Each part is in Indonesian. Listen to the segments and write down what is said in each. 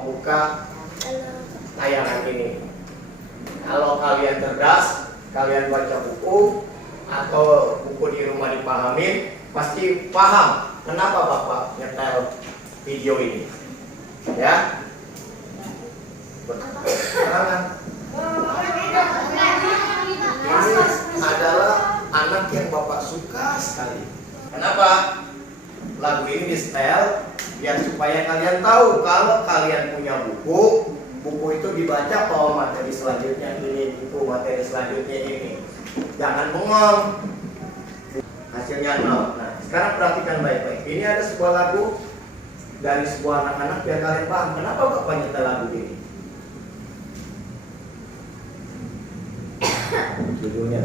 Membuka tayangan ini. Kalau kalian cerdas, kalian baca buku atau buku di rumah dipahamin, pasti paham kenapa Bapak nyetel video ini. Ya? Sekarang ini adalah anak yang Bapak suka sekali. Kenapa? Lagu ini di setel biar supaya kalian tahu kalau kalian punya buku itu dibaca bahwa materi selanjutnya ini, buku materi selanjutnya ini. Jangan bengong. Hasilnya 0. Nah, sekarang perhatikan baik-baik. Ini ada sebuah lagu dari sebuah anak-anak biar kalian paham kenapa Bapak nyetel lagu ini. Judulnya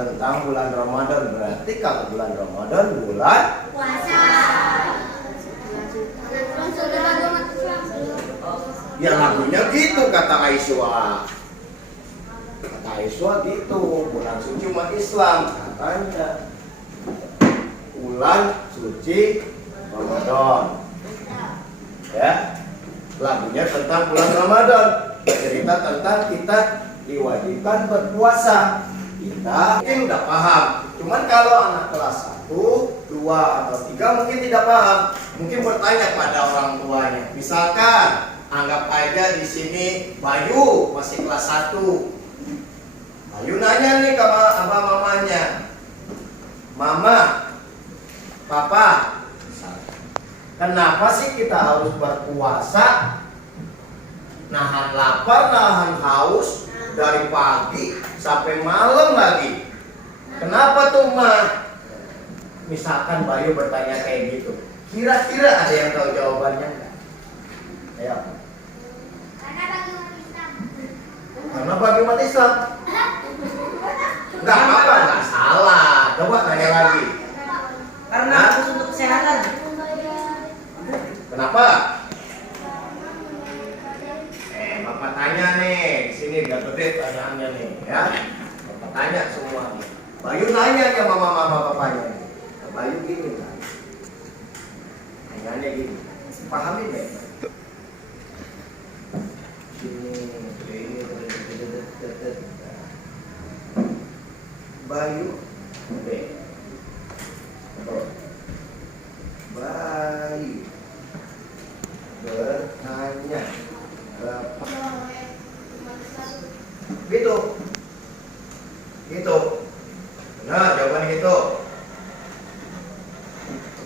tentang bulan Ramadan. Berarti kalau bulan Ramadan bulan puasa. Ya lagunya gitu kata Aisyah. Kata Aisyah gitu, bulan suci umat Islam katanya. Bulan suci Ramadan. Ya. Lagunya tentang bulan Ramadan. Cerita tentang kita diwajibkan berpuasa. Kita mungkin udah paham. Cuman kalau anak kelas 1, 2, atau 3 mungkin tidak paham. Mungkin bertanya pada orang tuanya. Misalkan, anggap aja di sini Bayu masih kelas 1. Bayu nanya nih ke mamanya. Mama, Papa, kenapa sih kita harus berpuasa? Nahan lapar, nahan haus dari pagi sampai malam lagi. Kenapa tuh, Ma? Misalkan Bayu bertanya kayak gitu, kira-kira ada yang tahu jawabannya enggak? Ayo. Karena bagi umat Islam. Enggak apa-apa, enggak salah. Coba tanya lagi. Karena harus untuk kesehatan. Kenapa? Bapak tanya nih, di sini udah gede pertanyaannya nih, ya. Bapak tanya semua nih. Bayu nanya ke mama papanya nih. Bayu gini kan. Pahami deh. Bayu B. Bayu bertanya gitu. Gitu. Nah, jawabannya gitu.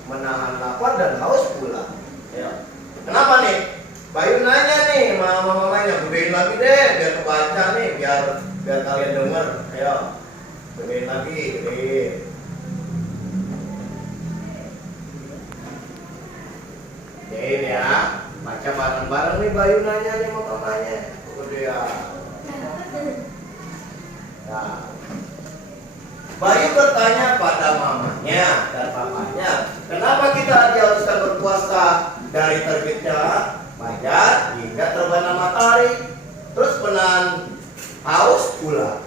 Menahan lapar dan haus pula. Ya. Kenapa nih? Bayu nanya nih sama mamanya, gedein lagi deh biar kebaca nih, biar kalian dengar. Ayo. Gedein lagi, gedein. Gedein ya. Baca bareng-bareng nih Bayu nanya nih sama mamanya. Gedein. Nah. Bayu bertanya pada mamanya dan papanya, kenapa kita diharuskan berpuasa dari terbitnya fajar hingga terbenam matahari, terus menahan haus pula,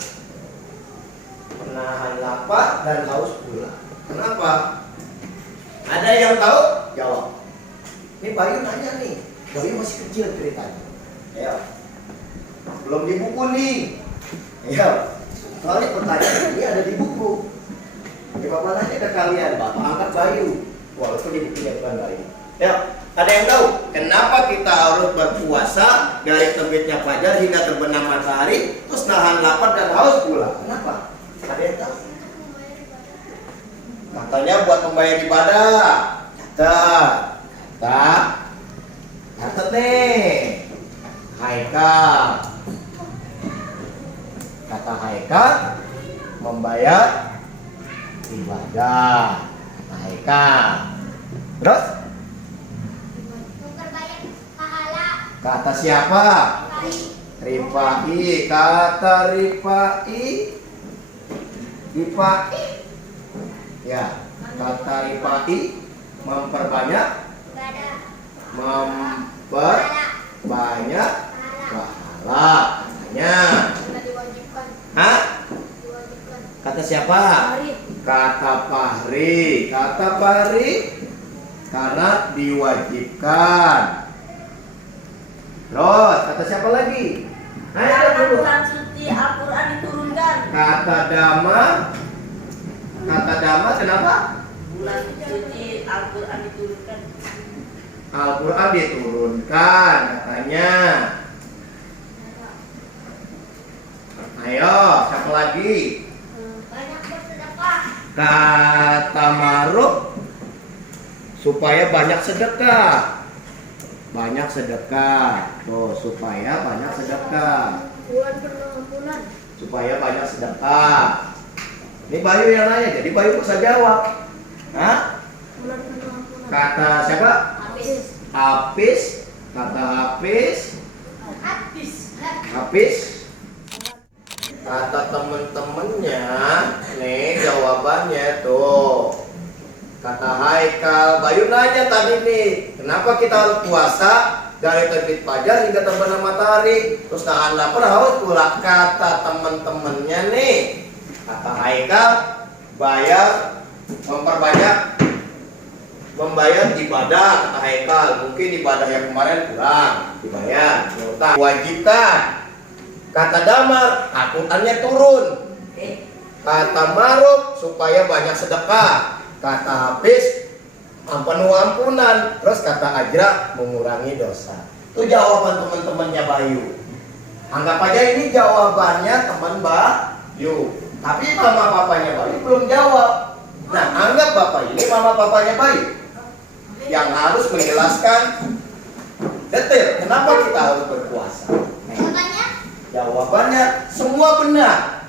menahan lapar dan haus pula. Kenapa? Ada yang tahu? Jawab. Ini Bayu nanya nih, Bayu masih kecil ceritanya. Ya, belum di buku nih. Ya. Soalnya pertanyaan ini ada di buku. Ya Bapak nanya ke kalian, Bapak angkat Bayu. Walaupun di bukunya bukan Bayu. Ya, ada yang tahu kenapa kita harus berpuasa dari terbitnya fajar hingga terbenam matahari, terus nahan lapar dan haus pula? Kenapa? Ada yang tahu? Katanya buat membayar ibadah. Catat nih. Haikal. Kata Haikal membayar ibadah. Haikal. Terus? Memperbanyak pahala. Kata siapa? Rifai. Kata Rifai. Rifai. Ya. Kata Rifai memperbanyak. Memperbanyak pahala. Katanya. Hah? Kata siapa? Kata Fahri. Kata Fahri karena diwajibkan. Terus kata siapa lagi? Karena bulan suci Al-Quran diturunkan. Kata Dama. Kata Dama kenapa? Bulan suci Al-Quran diturunkan. Al-Quran diturunkan katanya. Ayo, siapa lagi? Banyak bersedekah. Kata Maruf supaya banyak sedekah. Banyak sedekah. Tuh, supaya banyak sedekah. Bulan pengampunan. Supaya banyak sedekah. Ini Bayu yang nanya, jadi Bayu bisa jawab. Hah? Bulan pengampunan. Kata siapa? Habis. Hafiz. Kata Hafiz. Hafiz. Kata temen-temennya, nih jawabannya tuh. Kata Haikal, Bayu nanya tadi nih, kenapa kita harus puasa dari terbit fajar hingga terbenam matahari, terus nahan lapar haus pula? Kata temen-temennya nih, kata Haikal, membayar ibadah. Kata Haikal, mungkin ibadah yang kemarin kurang dibayar, wajibkan. Kata Damar, Al-Qurannya turun. Kata Maruf, supaya banyak sedekah. Kata Hafiz, penuh ampunan. Terus kata Ajra, mengurangi dosa. Itu jawaban teman-temannya Bayu. Anggap aja ini jawabannya teman Bayu. Tapi mama papanya Bayu belum jawab. Nah, anggap bapak ini mama papanya Bayu yang harus menjelaskan detail kenapa kita harus berpuasa. Jawabannya semua benar.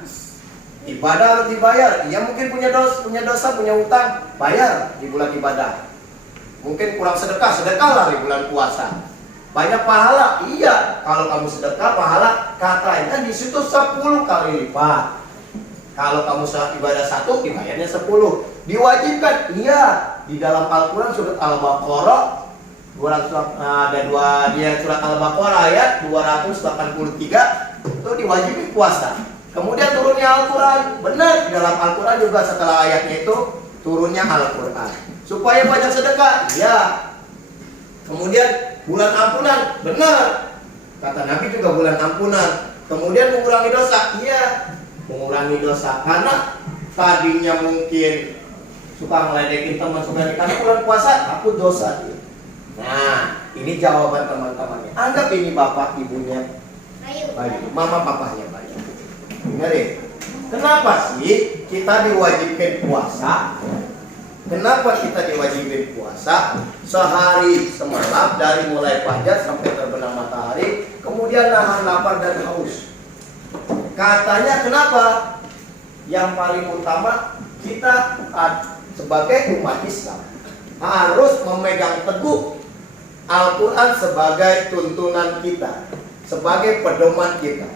Ibadah harus dibayar. Dia mungkin punya dosa, punya utang, bayar di bulan ibadah. Mungkin kurang sedekah, sedekahlah di bulan puasa. Banyak pahala, iya. Kalau kamu sedekah, pahala katanya di situ 10 kali lipat. Kalau kamu ibadah 1, dibayarnya 10. Diwajibkan, iya. Di dalam Al-Quran surat Al-Baqarah ada surat Al-Baqarah ayat 283 itu diwajibkan puasa. Kemudian turunnya Al-Quran, benar di dalam Al-Quran juga setelah ayatnya itu turunnya Al-Quran supaya banyak sedekah. Ya, Kemudian bulan ampunan, benar. Kata Nabi juga bulan ampunan. Kemudian mengurangi dosa, iya, mengurangi dosa. Karena tadinya mungkin suka ngeledekin teman, suka karena bulan puasa aku dosa. Nah, ini jawaban teman-temannya. Anggap ini bapak ibunya Bayu, mama papahnya Bayu. Ingat deh, kenapa sih kita diwajibkan puasa? Kenapa kita diwajibkan puasa? Sehari semalam dari mulai fajar sampai terbenam matahari, kemudian nahan lapar dan haus. Katanya kenapa? Yang paling utama kita sebagai umat Islam harus memegang teguh Al-Quran sebagai tuntunan kita, sebagai pedoman kita.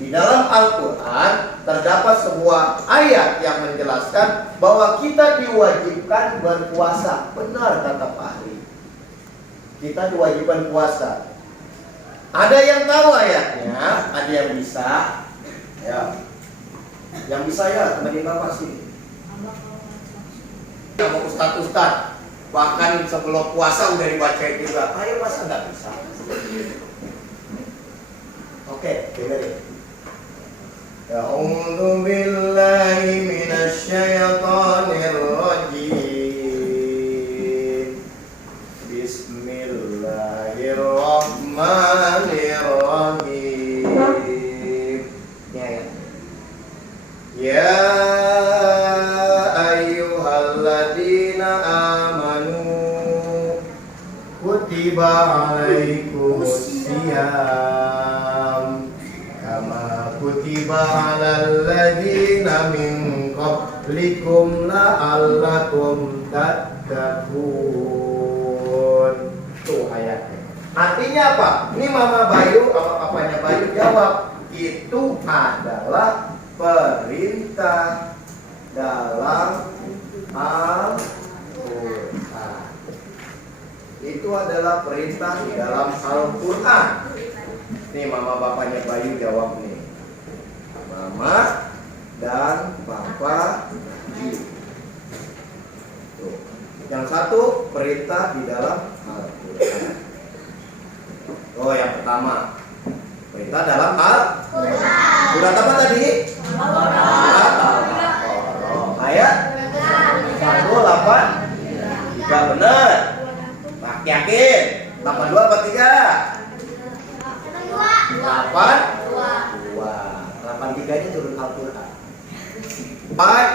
Di dalam Al-Quran terdapat sebuah ayat yang menjelaskan bahwa kita diwajibkan berpuasa. Benar kata Pak Ahli, kita diwajibkan puasa. Ada yang tahu ayatnya? Ada yang bisa? Ya, yang bisa ya temenin Bapak sih. Sama ustadz, bahkan sebelum puasa udah dibacain juga. Ayo masa nggak bisa? Oke, dengerin. A'udzu billahi minasy syaithanir rajim. Bismillahirrahmanirrahim. Ya ayyuhalladzina amanu kutiba alaikumusiyam kama kutiba alal ladzina min qablikum la'allakum tattaqun. Tuh ayatnya. Artinya apa? Ini Mama Bayu apa papanya Bayu jawab, itu adalah perintah dalam Al-Quran. Itu adalah perintah di dalam Al-Quran. Nih mama bapaknya Bayu jawab nih. Mama dan papa Ji. Tuh. Yang satu perintah di dalam Al-Quran. Oh yang pertama perintah dalam Al-Quran. Surat apa tadi? Al-Baqarah. Ayat 183. Benar. Pak yakin? 82 apa 3? 82. 83-nya turun Al-Quran. Baik.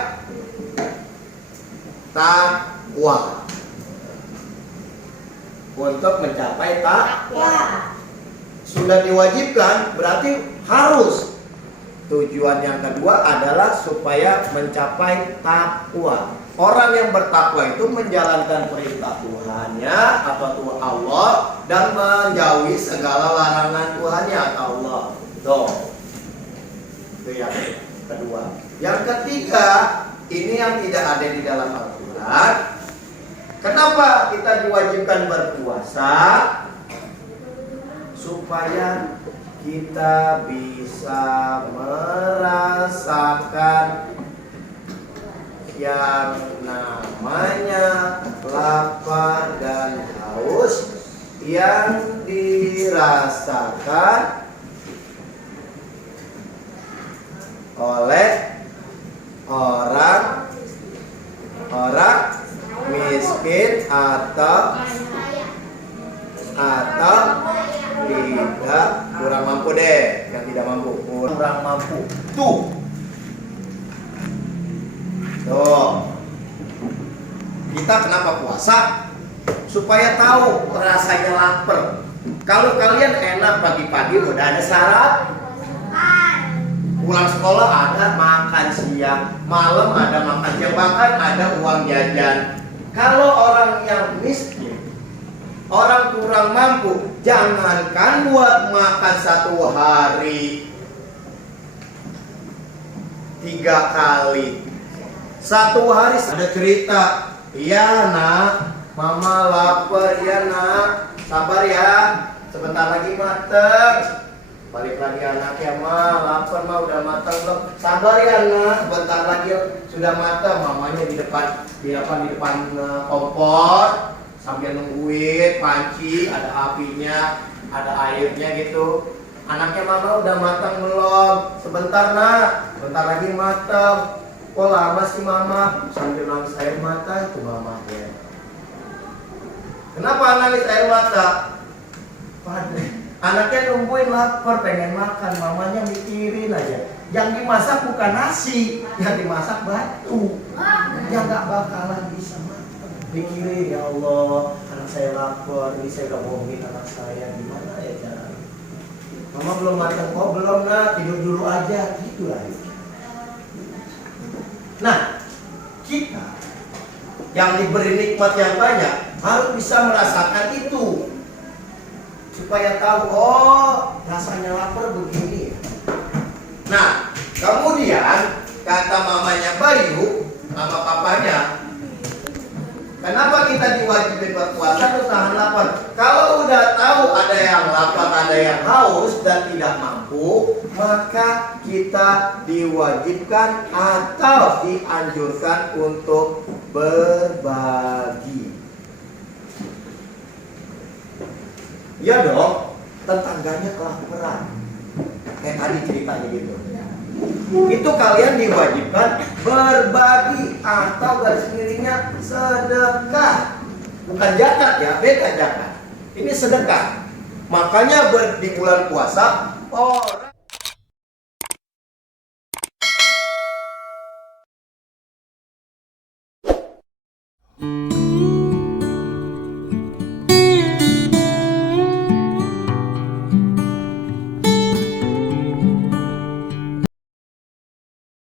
Takwa. Untuk mencapai takwa. Sudah diwajibkan berarti harus. Tujuan yang kedua adalah supaya mencapai takwa. Orang yang bertakwa itu menjalankan perintah Tuhannya atau Tuhan Allah dan menjauhi segala larangan Tuhannya atau Allah. Tuh. Itu yang kedua. Yang ketiga, ini yang tidak ada di dalam Al-Quran. Kenapa kita diwajibkan berpuasa? Supaya kita bisa merasakan yang namanya lapar dan haus yang dirasakan oleh orang miskin atau tidak kurang mampu deh, yang tidak mampu, kurang mampu. Tuh, kita kenapa puasa? Supaya tahu rasanya lapar. Kalau kalian enak pagi-pagi udah ada sarapan, pulang sekolah ada makan siang, malam ada makan siang, bahkan ada uang jajan. Kalau orang yang miskin, orang kurang mampu, jangankan buat makan satu hari 3 kali. Satu hari ada cerita, iya nak, mama lapar ya nak, sabar ya, sebentar lagi mateng. Balik lagi anaknya, ma lapar ma udah matang belum? Sabar ya nak, sebentar lagi sudah matang. Mamanya di depan kompor. sambil nungguin panci, ada apinya, ada airnya gitu. Anaknya mama udah matang belum? Sebentar nak, sebentar lagi matang. Kok lama sih mama? Sambil nangis air mata itu mamanya. Kenapa nangis air mata? Anaknya nungguin lapar, pengen makan, mamanya mikirin aja. Yang dimasak bukan nasi, yang dimasak batu. Yang gak bakalan bisa makan. Pikirin, ya Allah, anak saya lapar, ini saya udah bohongin anak saya, gimana ya caranya? Mama belum makan, oh belum nak, tidur dulu aja, gitu lah. Nah, kita yang diberi nikmat yang banyak harus bisa merasakan itu, supaya tahu, oh rasanya lapar begini. Nah, kemudian kata mamanya Bayu sama papanya, kenapa kita diwajibkan berpuasa terus tahan lapar? Kalau udah tahu ada yang lapar, ada yang haus dan tidak mampu, maka kita diwajibkan atau dianjurkan untuk berbagi. Ya dong, tetangganya kelaparan. Kayak tadi ceritanya gitu. Itu kalian diwajibkan berbagi atau garis miringnya sedekah. Bukan zakat ya, beda zakat. Ini sedekah. Makanya di bulan puasa orang